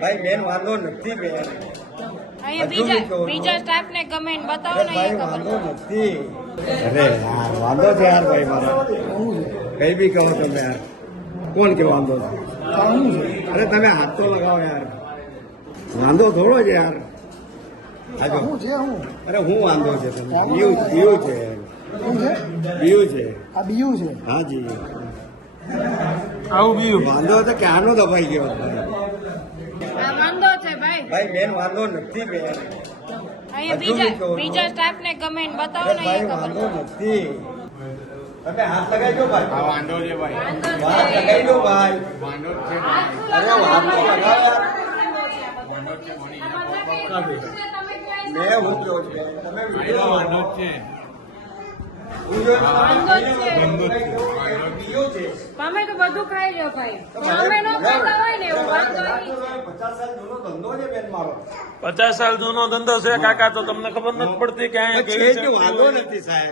ભાઈ ભાઈ મેન વાંધો નથી બેન. અહીંયા બીજા સ્ટાફ ને કમેન્ટ બતાવો ને ભાઈ અહીંયા વાંધો ખબર નથી. અરે યાર વાંધો છે યાર ભાઈ મારો. કઈ બી કહો તમે યાર. કોણ કે વાંધો છે? અરે તમે હાથ તો લગાવો યાર. વાંધો થોડો છે યાર. અરે હું વાંધો છે તમે? બીયું છે. બીયું છે. આ બીયું છે. હા જી. આવું બીયું વાંધો તો ક્યાંનો દબાઈ ગયો ભાઈ. આ વાંધો છે ભાઈ ભાઈ મેન વાંધો નથી બેન. અહીંયા બીજા સ્ટાફ ને કમેન્ટ બતાવો ને ભાઈ અહીંયા વાંધો ખબર નથી. તમે હાથ લગાવી દો ભાઈ. વાંધો છે ભાઈ. વાંધો હાથ છે લગાવી દો ભાઈ. વાંધો છે અરે હાથ તો લગાવો યાર. મેં હું કહું છું બેન. તમે વિડીયો વાંધો છે. હું જો વાંધો જ છે. બીયો છે. તમે તો બધું ખાઈ લો ભાઈ અમે નો ખાતા હોય ને એવું વાંધો નહીં 50 સાલ જૂનો ધંધો છે બેન મારો. 50 સાલ જૂનો ધંધો છે કાકા, તો તમને ખબર નથી પડતી કે અહીંયા છે કેવી જ છે વાંધો નથી સાહેબ.